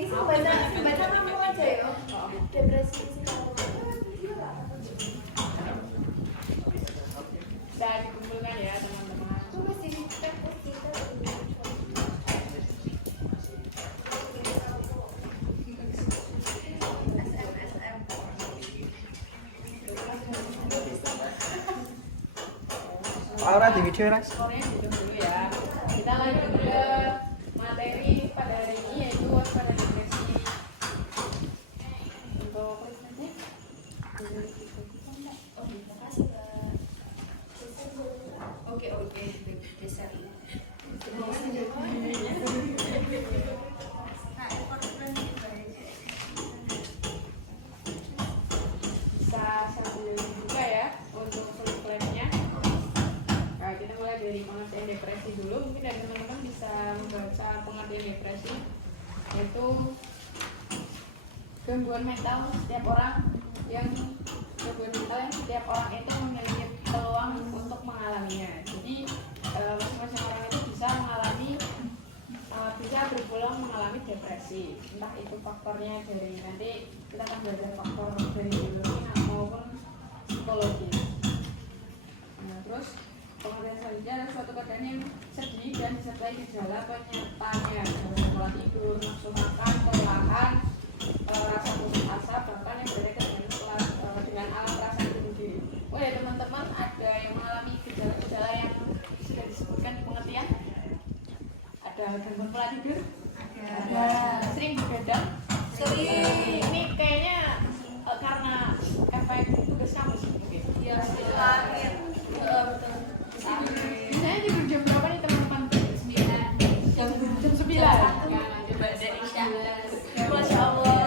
Ini baca kamu aja ya. Depresi dan dikumpulkan ya teman-teman. itu mesti dicek kita. Aura di video Ras. Skornya gitu dulu ya. Kita lanjut ke materi pada hari ini yaitu waspada depresi. Untuk presentasi. Oh, terima kasih, Mbak. Oke, geser. Bisa sambil buka ya untuk flip-flapnya. Nah, kita mulai dari pengertian depresi dulu. Mungkin dari teman-teman bisa membaca pengertian depresi, yaitu gangguan mental setiap orang yang setiap orang itu memiliki peluang untuk mengalaminya. Jadi masing-masing orang itu bisa mengalami bisa berulang mengalami depresi. Entah itu faktornya dari nanti kita akan belajar faktor dari biologi maupun psikologi. Nah, terus pengertian selanjutnya adalah suatu keadaan yang sedih dan disertai gejala penyertanya, pola tidur, nafsu makan, kelelahan, rasa putus asa, bahkan yang berkaitan dengan alat perasaan bunuh diri. Oh ya teman-teman, ada yang mengalami gejala-gejala yang sudah disebutkan di pengertian? Ada gangguan pola tidur? Ada. Sering begadang? Sering. Ini kayaknya karena efek tugas kamu sih mungkin. Iya, lahir. Betul. Biasanya tidur jam berapa nih teman-teman? Jam 9. Masya Allah.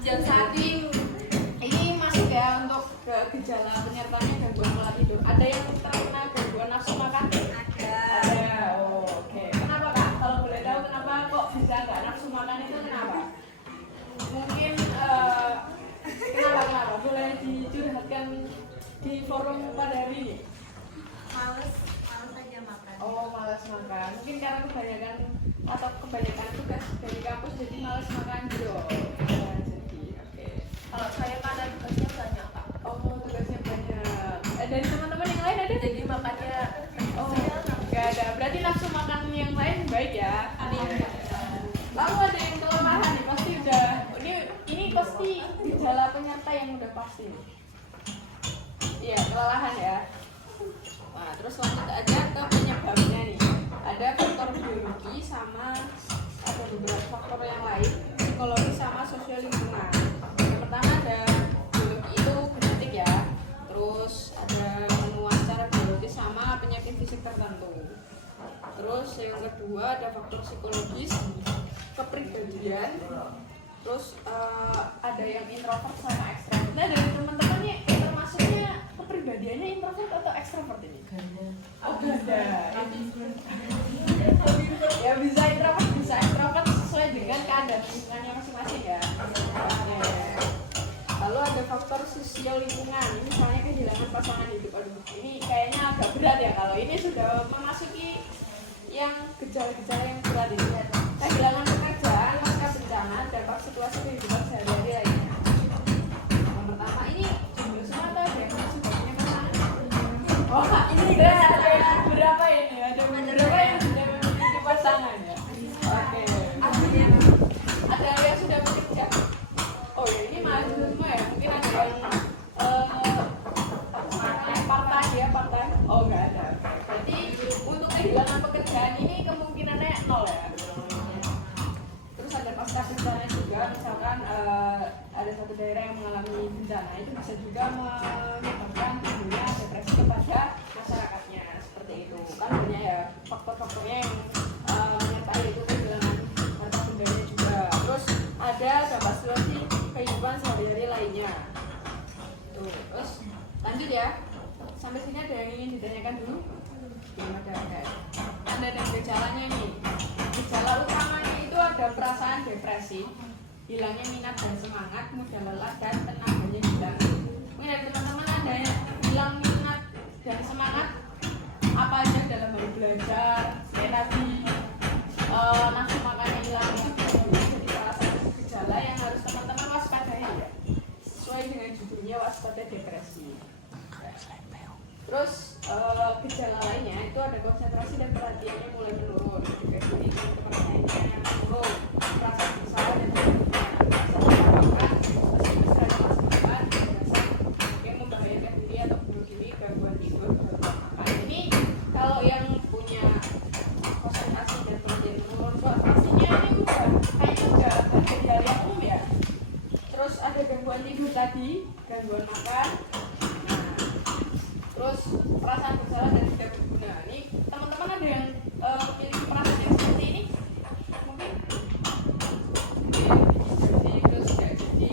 Jam 1 Ini masuk ya untuk ke gejala penyertanya gangguan pola tidur. Ada yang terkena gangguan nafsu makan? Ada. Oh, oke. Kenapa Kak? Kalau boleh tahu kenapa kok bisa nggak nafsu makan itu kenapa? Mungkin kenapa? Boleh dicurhatkan di forum pada hari ini? males aja makan. Oh, malas makan. Mungkin karena kebanyakan tugas dari kampus jadi malas makan gitu. Ya, jadi oke. Kalau saya karena tugasnya banyak, Kak. Oh, tugasnya banyak. Dari teman-teman yang lain ada? Jadi makannya Nggak ada. Berarti nafsu makan yang lain baik ya. Lalu ada yang kelelahan nih, pasti udah. Ini pasti gejala penyerta yang udah pasti. Iya, kelelahan ya. Nah, terus lanjut aja ke penyebabnya nih. Ada faktor biologi sama ada beberapa faktor yang lain, psikologi sama sosial lingkungan. Yang pertama ada biologi itu genetik ya. Terus ada penemuan secara biologis sama penyakit fisik tertentu. Terus yang kedua ada faktor psikologis, kepribadian. Terus ada yang introvert sama ekstrovert. Nah dari teman-teman nih termasuknya kepribadiannya introvert atau ekstrovert ini? Ganda. Oh ganda. Ya bisa introvert, bisa ekstrovert sesuai dengan keadaan lingkungannya masing-masing ya. Oke. Lalu ada faktor sosial lingkungan. Ini misalnya kehilangan pasangan hidup. Aduh, ini kayaknya agak berat ya kalau ini sudah memasuki yang gejala-gejala yang berat ini. Kehilangan pekerjaan pasca bencana, dampak situasi kehidupan sehari-hari lainnya. Yang pertama ini jomblo semua atau ada yang punya pasangan? Oh, ini ada berapa ini? Ada beberapa yang sudah memiliki pasangan ya. Oke. Ada yang sudah bekerja. Oh ya ini mahasiswa semua ya. Mungkin ada yang part-time. Oh nggak ada. Berarti untuk kehilangan pekerjaan ini kemungkinannya 0 ya. Terus ada pasca bencana juga, misalkan ada satu daerah yang mengalami bencana, itu bisa juga menyebabkan timbulnya depresi kepada masyarakatnya, seperti itu. Kan banyak ya faktor-faktornya yang menyertai itu kehilangan harta bendanya juga. Terus ada dampak situasi kehidupan sehari-hari lainnya. Tuh, terus lanjut ya. Sampai sini ada yang ingin ditanyakan dulu? Belum ada, oke. Ada dan gejalanya nih. Gejala utamanya itu ada perasaan depresi, hilangnya minat dan semangat, mudah lelah dan tenaganya hilang. Mungkin dari teman-teman ada yang hilang minat dan semangat apa aja dalam hal belajar, kayak tadi nafsu makannya hilang, itu bisa jadi salah gangguan makan. Nah, terus perasaan bersalah dan tidak berguna. Ini teman-teman ada yang memiliki perasaan yang seperti ini? Mungkin jadi terus tidak jadi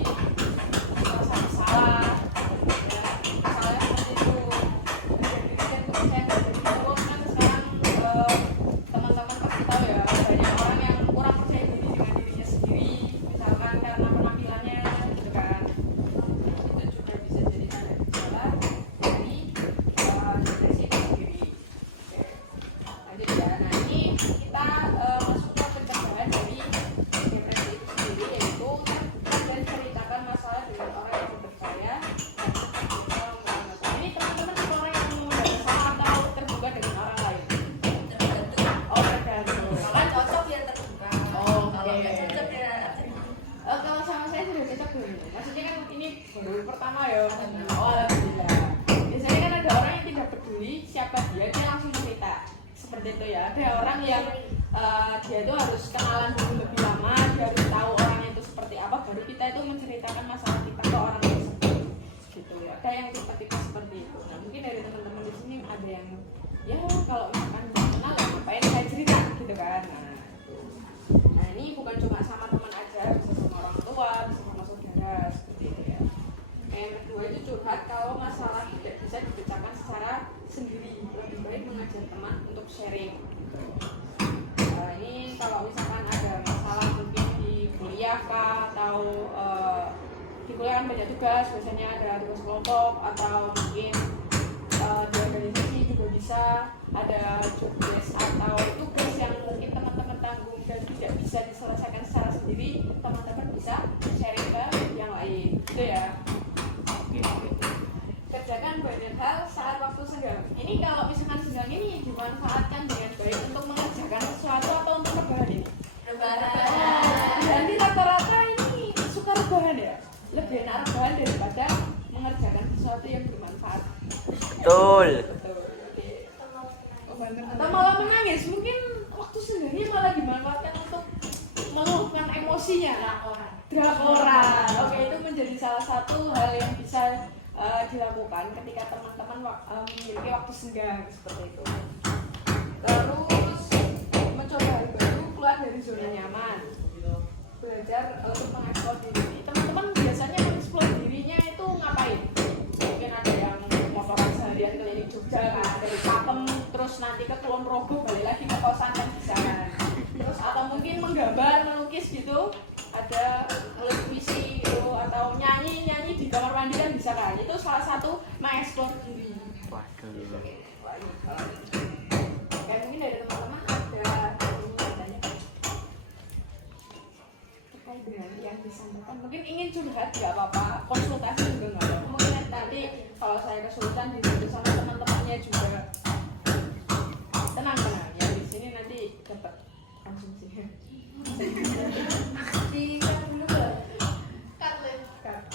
merasa bersalah. Ya, misalnya seperti itu. Jadi saya nggak jadi cowok kan sekarang teman-teman pasti tahu ya banyak orang yang kurang percaya diri dengan dirinya sendiri, misalkan karena penampilannya gitu kan. Itu juga bisa jadi tanda gejala dari depresi itu sendiri. Oke. Lanjut ya. Nah ini kita masuk ke pencegahan dari depresi itu sendiri, yaitu terbuka dan ceritakan masalah dengan orang yang percaya. Ini teman-teman tipe orang yang mudah bersalah atau terbuka dengan orang lain? Oh tergantung. Malah cocok ya terbuka. Oh, Kalau oke. nggak cocok ya Kalau sama saya sudah cocok belum? Maksudnya kan ini baru pertama ya. Oh, alhamdulillah. Biasanya kan ada orang yang tidak peduli siapa dia langsung cerita. Seperti itu ya. Ada orang yang dia tuh harus kenalan dulu lebih lama, dia harus tahu orangnya itu seperti apa, baru kita itu menceritakan masalah kita ke orang tersebut. Gitu ya. Ada yang tipe-tipe seperti itu. Nah, mungkin dari teman-teman di sini ada yang ya kalau misalkan nggak kenal ya ngapain saya cerita gitu kan. Nah ini bukan cuma sama teman aja, bisa sama orang tua, bisa sama saudara, seperti itu ya. Yang kedua itu curhat kalau masalah tidak bisa dipecahkan secara sendiri, lebih baik mengajak teman untuk sharing. Nah, ini kalau misalkan ada masalah mungkin di kuliah kah, atau di kuliah kan banyak tugas, biasanya ada tugas kelompok atau mungkin di organisasi juga bisa ada job desk atau tugas yang mungkin teman-teman tanggung dan tidak bisa diselesaikan secara sendiri, teman-teman bisa sharing ke yang lain, gitu ya. Kerjakan banyak hal saat waktu senggang. Ini kalau misalkan senggang ini dimanfaatkan dengan baik untuk mengerjakan sesuatu atau untuk rebahan ini? lebaran. Jadi rata-rata ini suka rebahan ya? Lebih enak rebahan daripada mengerjakan sesuatu yang bermanfaat. Betul. Betul. Atau malah menangis, mungkin waktu senggangnya malah dimanfaatkan untuk meluapkan emosinya. Drakoran. Oke, itu menjadi salah satu hal yang bisa dilakukan ketika teman-teman memiliki waktu senggang seperti itu. Terus mencoba hal baru, keluar dari zona nyaman, belajar untuk mengeksplor diri. Teman-teman biasanya mengeksplor dirinya itu ngapain? Mungkin ada yang motoran seharian keliling Jogja kan, dari Pakem terus nanti ke Kulon Progo balik lagi ke kosan kan bisa kan. Terus atau mungkin menggambar, melukis gitu, ada nulis puisi gitu, atau nyanyi di kamar mandi kan bisa kan. Itu salah satu mengeksplor diri. Waduh. Oke, mungkin dari teman-teman ada tanya terkait dengan yang disampaikan. Mungkin ingin curhat nggak apa-apa, konsultasi juga nggak apa-apa. Mungkin nanti kalau saya kesulitan dibantu sama teman-temannya juga. Tenang ya di sini nanti dapat konsumsi.